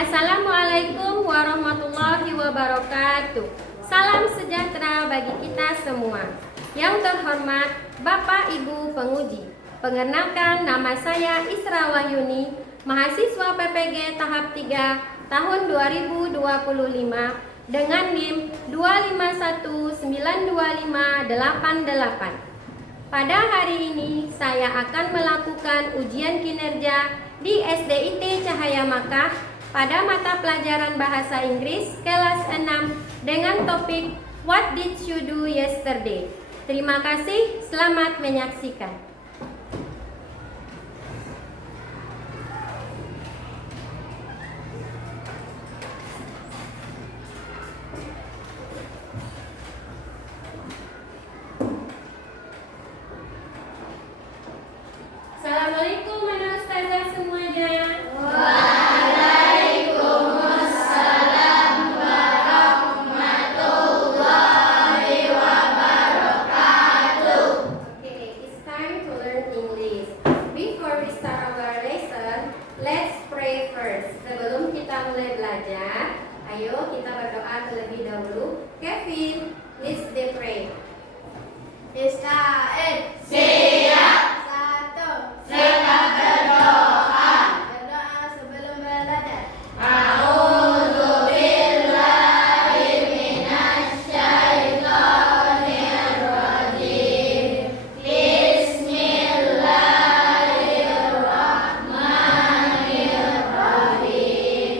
Assalamualaikum warahmatullahi wabarakatuh. Salam sejahtera bagi kita semua. Yang terhormat Bapak Ibu penguji, perkenalkan nama saya Isra Wahyuni, mahasiswa PPG tahap 3 tahun 2025 dengan NIM 251925888. Pada hari ini saya akan melakukan ujian kinerja di SDIT Cahaya Makkah pada mata pelajaran Bahasa Inggris kelas 6 dengan topik What did you do yesterday? Terima kasih, selamat menyaksikan. Assalamualaikum mana ustazah semuanya. Waalaikumsalam warahmatullahi wabarakatuh. Okay, it's time to learn English. Before we start our lesson, let's pray first. Sebelum kita mulai belajar, ayo kita berdoa terlebih dahulu. Kevin, please pray. Israel, siap. Kita berdoa. Berdoa sebelum belajar. A'udzu billahi minasyaitonir rajim. Bismillahirrahmanirrahim.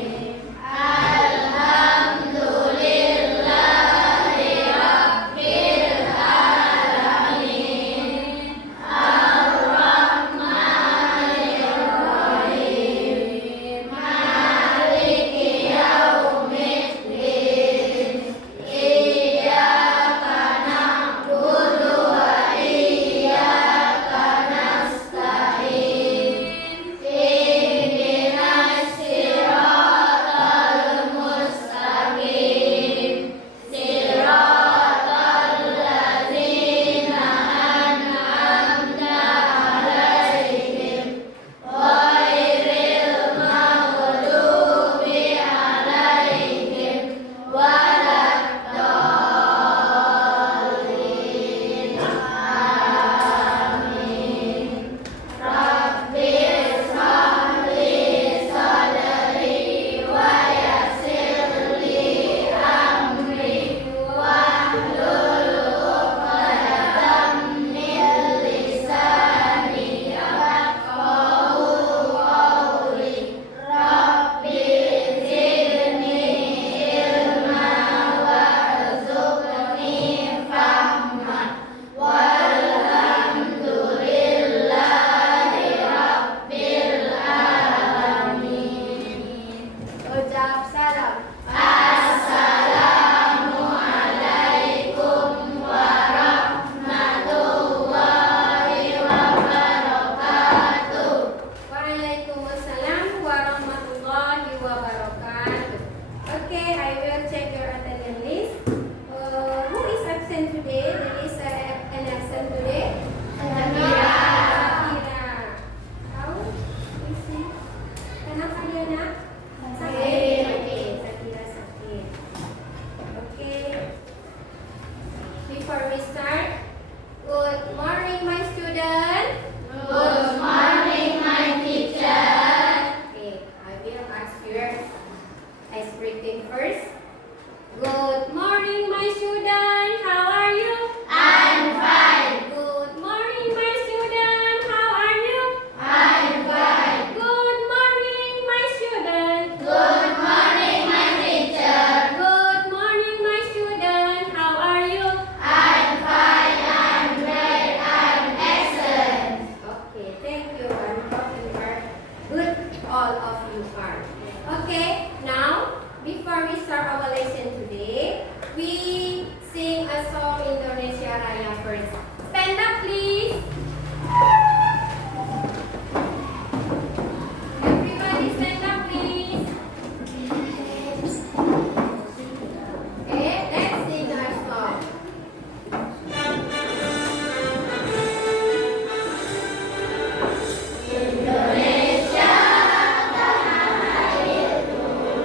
Alhamdulillahi rabbil alamin. Ucap salam. Assalamualaikum warahmatullahi wabarakatuh. Waalaikumsalam warahmatullahi wabarakatuh. Okay, I will check your attendance list. Who is absent today? There is an absent today. Zakira. How is he? Kenapa dia nak? Sakit. Okay, Zakira sakit. Okay. Before we start, good morning my student. Good morning, my teacher. Okay, I will ask your ice breaking first. Good morning my student. How are you? I'm fine. Good morning my student. How are you? I'm fine. Good morning my student. Good morning, my teacher. Good morning my student. How are you? I'm fine. I'm great. I'm excellent. Okay, thank you. I hope you are good. All of you are. Okay, now before we start our lesson today, we sing a song Indonesia Raya first. Stand up, please. Everybody stand up, please. Okay, let's sing our song. Indonesia tanah airku.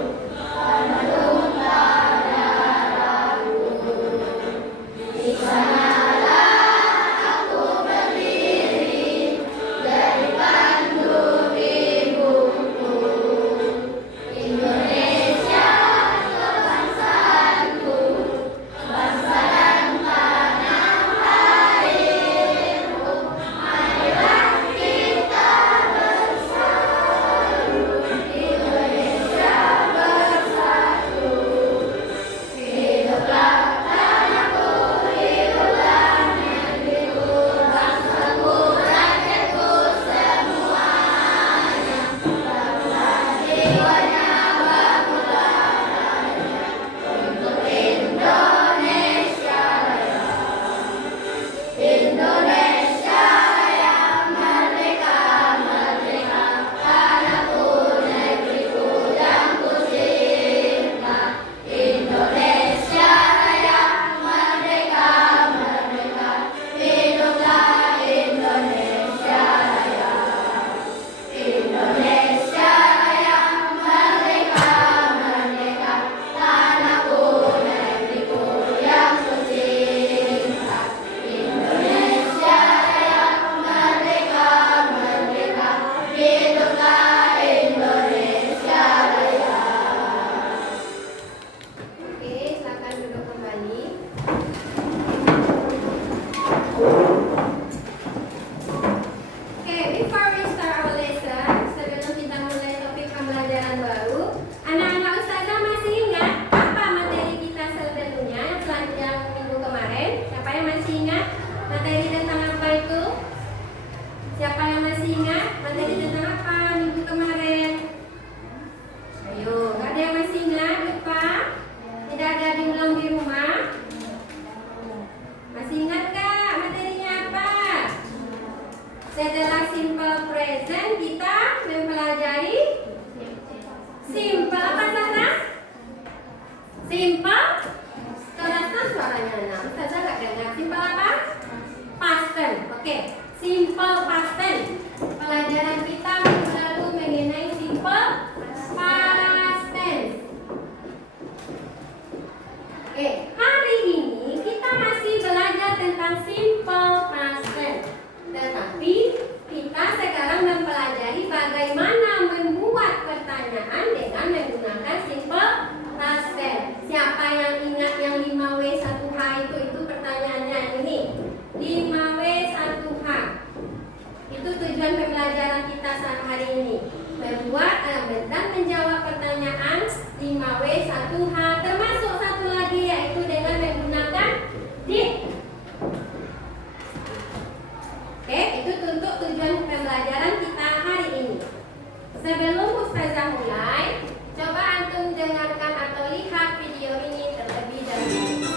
Ustazah mulai. Coba antum dengarkan atau lihat video ini terlebih dahulu.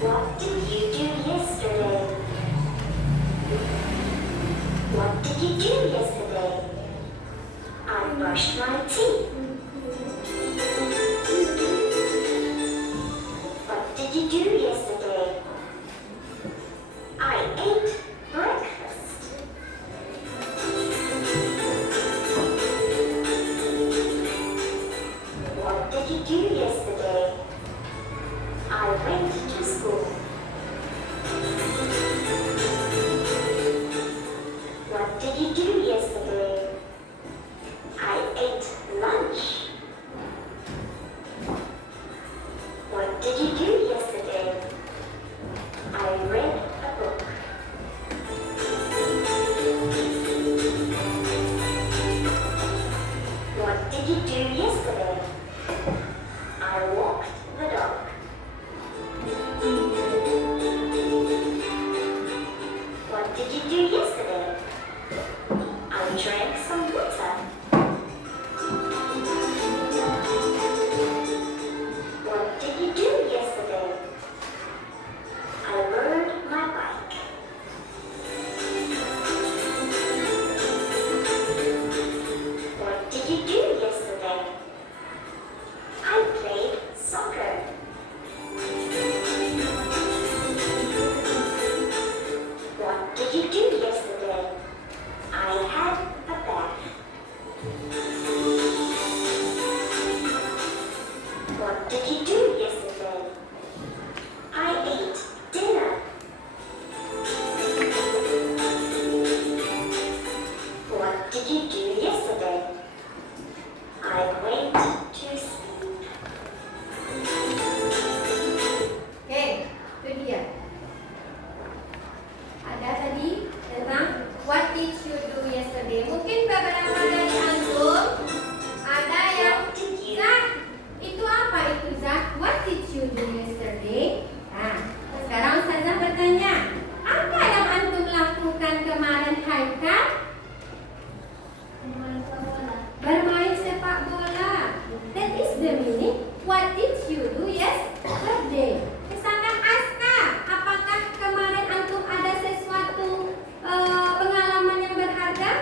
What did you do yesterday? What did you do yesterday? I brushed my teeth. What did you do yesterday? I ate breakfast. What did you do yesterday? I went to school. What did you do yesterday? I ate lunch. What did you do yesterday? I read a book. What did you do yesterday? I walked the dog. What did you do yesterday? I drank some water. What did you do yesterday? I rode my bike. What did you do yesterday? I played soccer. What did you do yesterday? I had a bath. What did you do yesterday? I ate dinner. What did you do yesterday? I went to sleep. Oke, itu dia. Ada tadi tentang what did you do yesterday. Mungkin beberapa dari antum ada yang What did you Zak, itu apa itu Zak? What did you do yesterday? Nah, sekarang Ustazah bertanya, apa yang antum lakukan kemarin Haikal? Bermain sepak bola. That is the meaning. What did you do yesterday? Misalkan Aska, apakah kemarin antum ada sesuatu pengalaman yang berharga?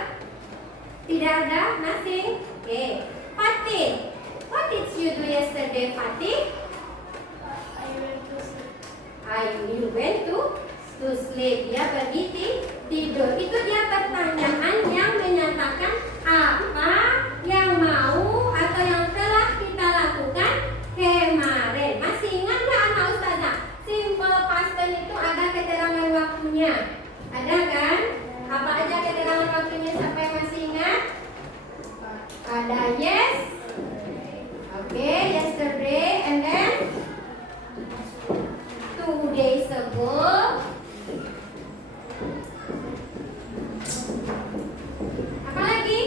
Tidak ada, nothing. Oke. Fatih, what did you do yesterday, Fatih? You went to sleep. Dia pergi tidur. Itu dia pertanyaan yang menyatakan apa yang mau atau yang telah kita lakukan kemarin. Masih ingat nggak anak Ustazah? Simple past tense itu ada keterangan waktunya. Ada kan? Apa aja keterangan waktunya sampai masih ingat? Ada yes. Oke, yesterday and then 2 days ago. Apa lagi?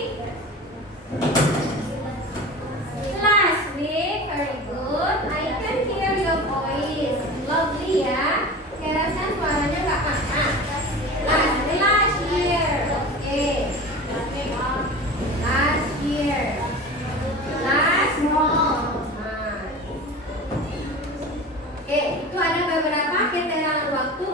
Last week. Very good. I can hear your voice. Lovely ya. Kerasan suaranya nggak patah. Last year. Oke. Last year. Last month. Nah. Oke, itu ada beberapa keterangan waktu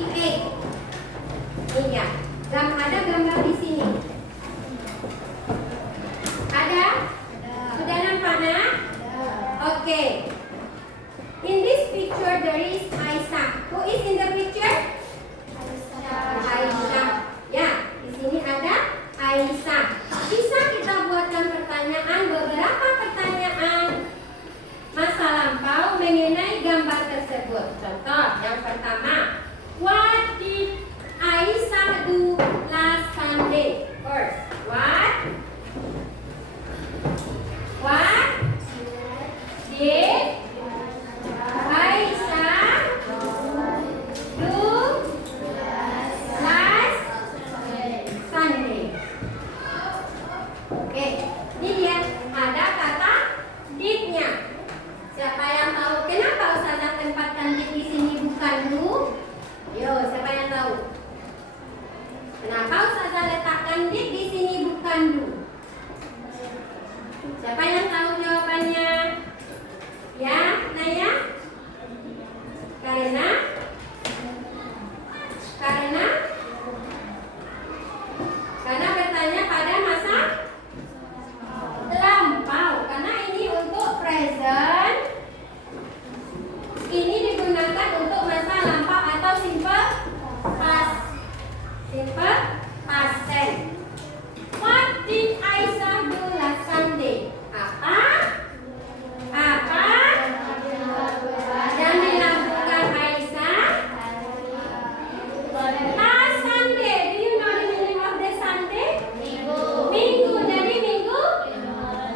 28. Ini ya. Ada gambar di sini. Ada? Sudah nampak nak? Okay. In this picture there is Aisyah. Who is in the picture? Aisyah. Ya, di sini ada Aisyah. Bisa kita buatkan pertanyaan, beberapa pertanyaan masa lampau mengenai gambar tersebut. Contoh yang pertama, what did Aisyah do last Sunday? First, what did Aisyah do last Sunday? Oke, ini dia ada kata did-nya. Siapa yang tahu kenapa Ustazah tempatkan did di sini bukan do? Yo, siapa yang tahu? Kenapa Ustazah letakkan did di sini bukan do? Siapa yang tahu jawabannya? Ya, Naya? Karena bertanya pada masa lampau. Karena ini untuk present. Ini digunakan untuk masa lampau atau simple past. Simple past tense. What did Aisyah do last Sunday? Apa yang dilakukan Aisyah last Sunday? Do you know the meaning of the Sunday? Minggu. Jadi minggu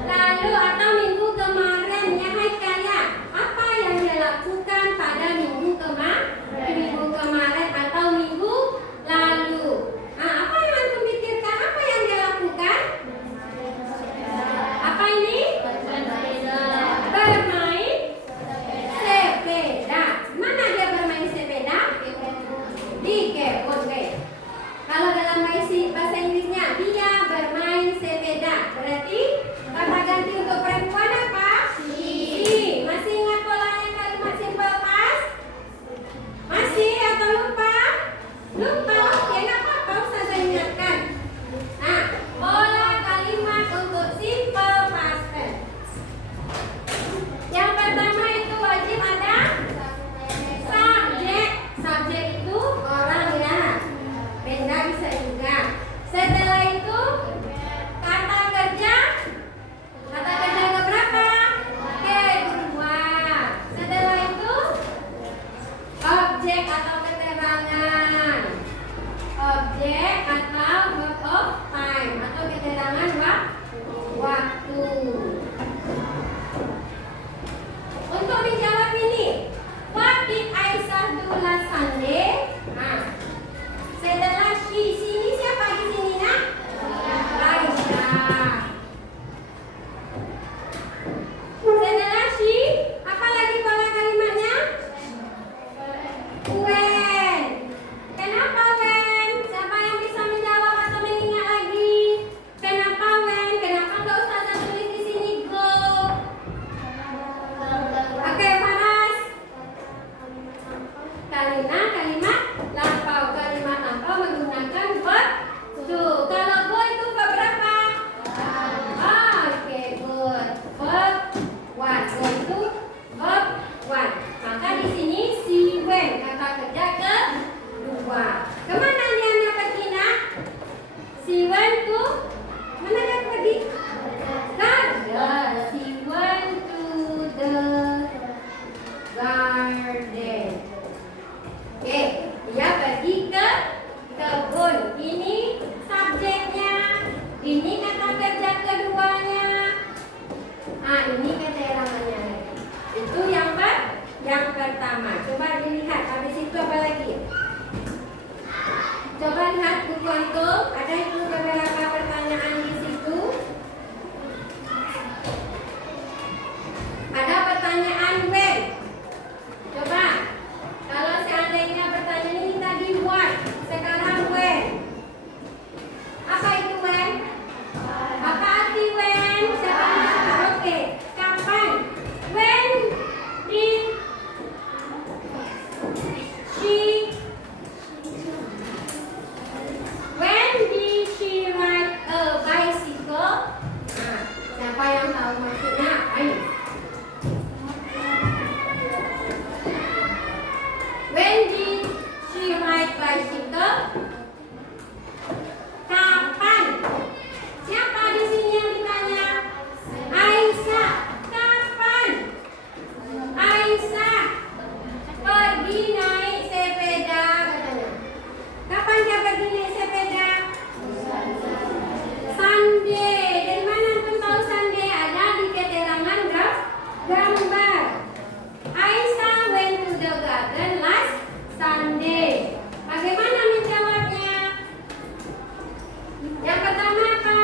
lalu atau minggu kemarin ya Haikal ya. Apa yang dia lakukan pada minggu kemarin atau minggu lalu? Apa yang antum pikirkan? Apa yang dia lakukan? Apa ini? Bermain sepeda. Mana dia bermain sepeda? Di kebun. Kalau dalam bahasa Inggrisnya dia bermain sepeda. Berarti kata ganti untuk perempuan apa? Si. Masih ingat polanya kalimat simple past? Masih atau lupa? Lupa. Oke, nggak apa-apa, Ustazah ingatkan. Nah, pola kalimat untuk simple past tense. Yang pertama itu wajib ada subjek. Subjek itu orang ya. Benda bisa juga. Setelah itu kata kerja. Kata kerja ke berapa? Kedua. Setelah itu objek atau keterangan. Objek atau verb of time atau keterangan waktu. Untuk menjawab ini, what did Aisyah do last Sunday? Setelah sini siapa di sini nak? Aisyah. Setelah apa lagi pola kalimatnya? When. Kenapa when? Siapa yang bisa menjawab atau mengingat lagi? Kenapa when? Kenapa nggak Ustazah tulis di sini go? Oke, Faras. Kalimat lampau. Kalimat lampau menggunakan verb to. Kalau go itu verb berapa? Oke, good. Verb one. Go itu verb one. Maka di sini si when kata kerja kedua. Kemana dia pergi nak? Si when tuh mana dia pergi? Garden. Si when to the garden. Oke, dia pergi ke kebun. Ini subjeknya. Ini kata kerja keduanya. Ini keterangannya. Itu yang pertama. Coba dilihat. Habis itu apa lagi? Coba lihat buku antum. Ada itu beberapa pertanyaan di situ. Ada pertanyaan when. Coba. Kalau seandainya pertanyaan ini tadi what, sekarang when. Apa itu when? Apa arti when? Siapa yang tahu? Oke. Kapan? When did she Uncle? Kapan? Siapa di sini yang ditanya? Aisyah. Kapan? Aisyah pergi naik sepeda katanya. Kapan dia pergi naik sepeda? Sunday. Dari mana antum tahu Sunday? Ada di keterangan gambar. Aisyah went to the garden last Sunday. Bagaimana menjawabnya? Yang pertama apa?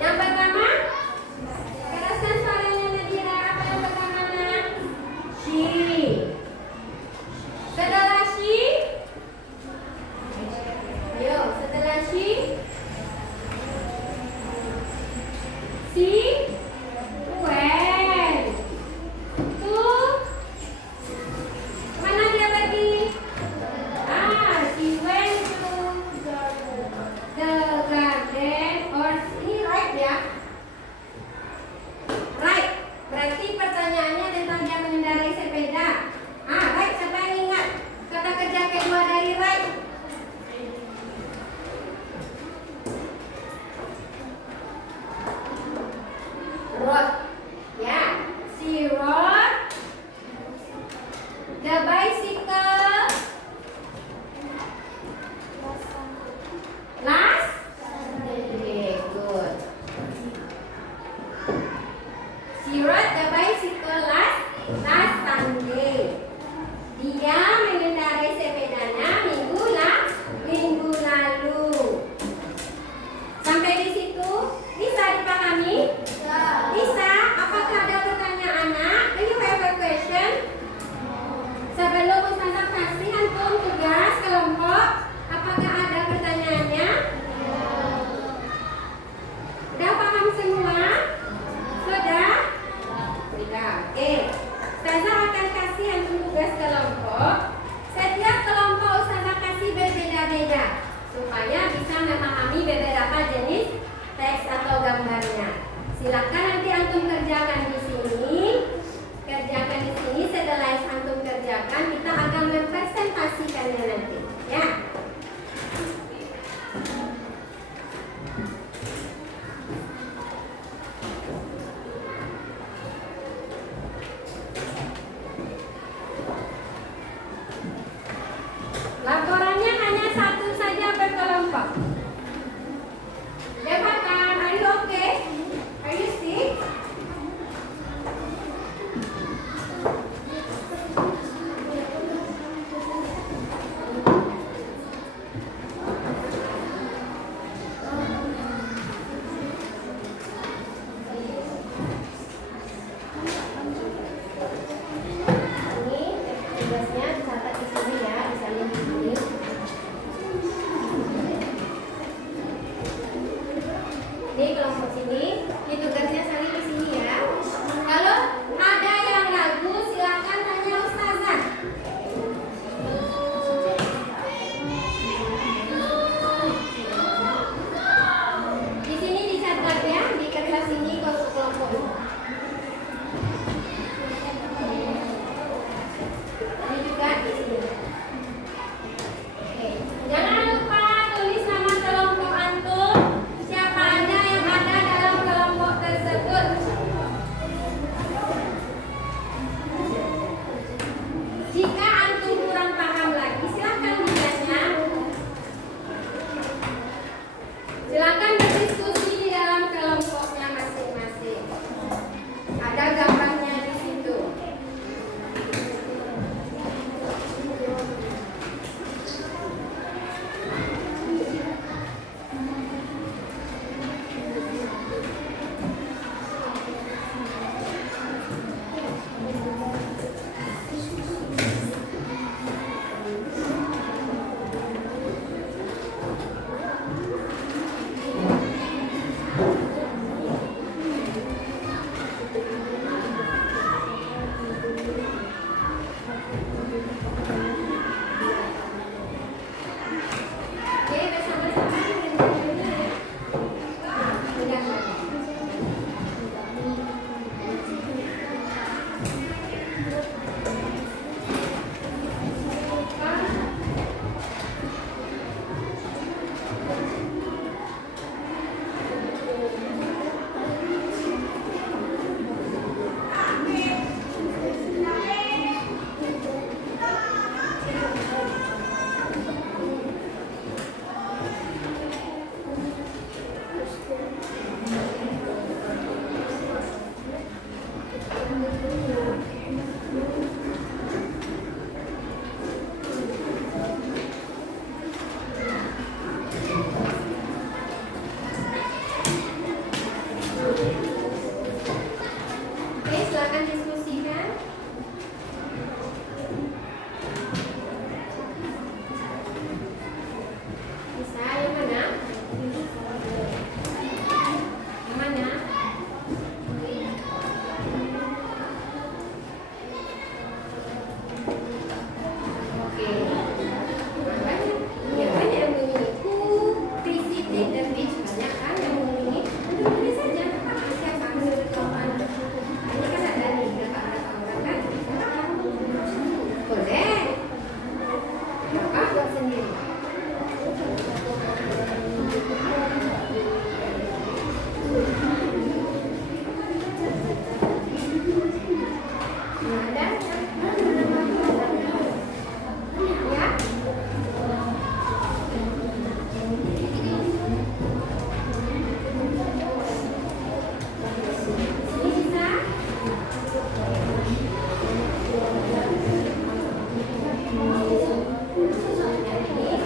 Yang pertama? Keraskan suaranya Nadira. Apa yang pertama? She. Setelah she? Ayo, setelah she? Si? Went. To? Mana dia pergi? She went to the garden. Or ini right ya? Right. Berarti pertanyaannya tentang dia mengendarai sepeda. Right. Siapa yang ingat kata kerja kedua dari right? Rode. Ya. She rode the bicycle last Sunday. Good. She rode the bicycle last Sunday. Dia mengendarai sepedanya minggu lalu. Sampai di situ bisa dipahami? Bisa. Apakah ada pertanyaan, anak? Do you have a question? Sebelum Ustazah kasih antum tugas kelompok, apakah ada pertanyaannya? Sudah paham semua? Sudah? Sudah. Oke. Ustazah akan kasih antum tugas kelompok. Setiap kelompok Ustazah kasih berbeda-beda supaya bisa memahami beberapa jenis teks atau gambarnya. Silakan nanti antum kerjakan di sini. Kerjakan di sini. Setelah antum kerjakan, kita akan mempresentasikannya nanti. Ya. Laporannya hanya satu saja per kelompok. Jabatan, are you okay? Are you sick? sendiri. Ada? Ya? Bisa? Ini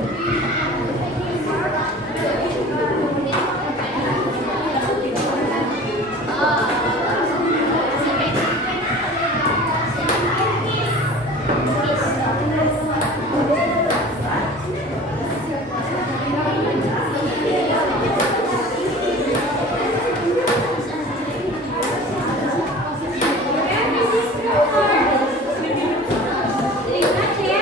Terima kasih ya.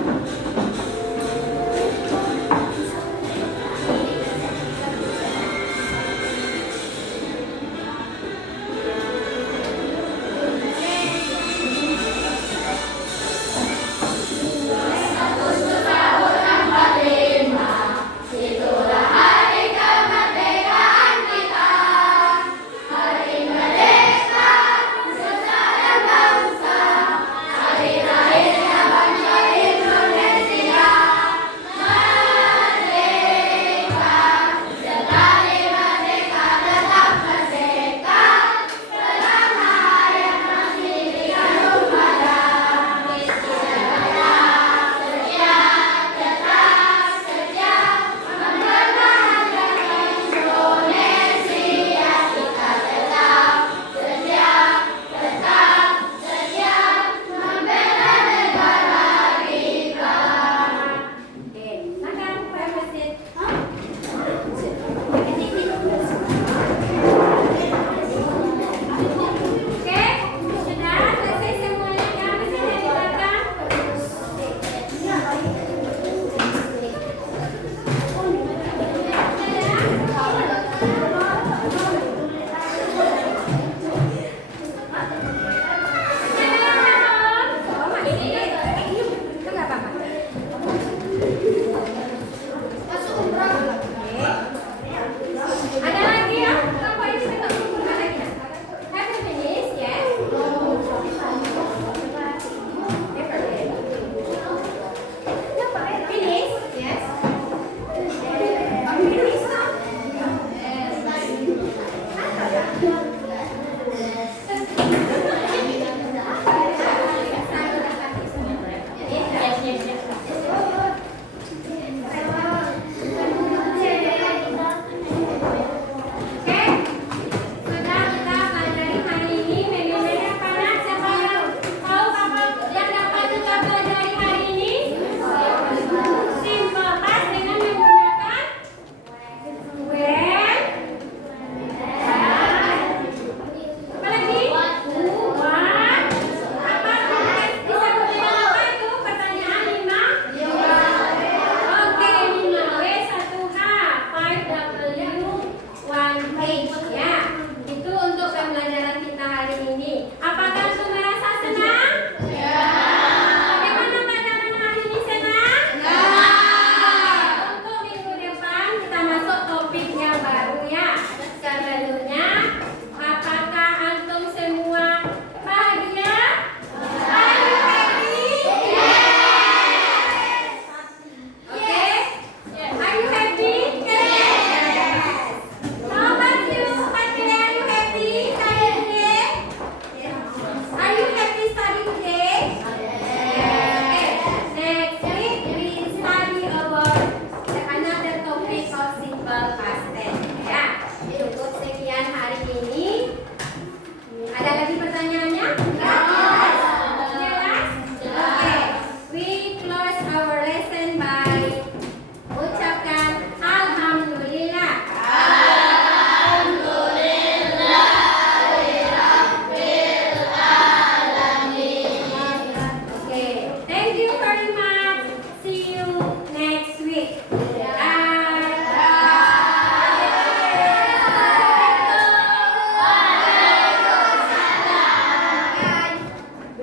Thank you.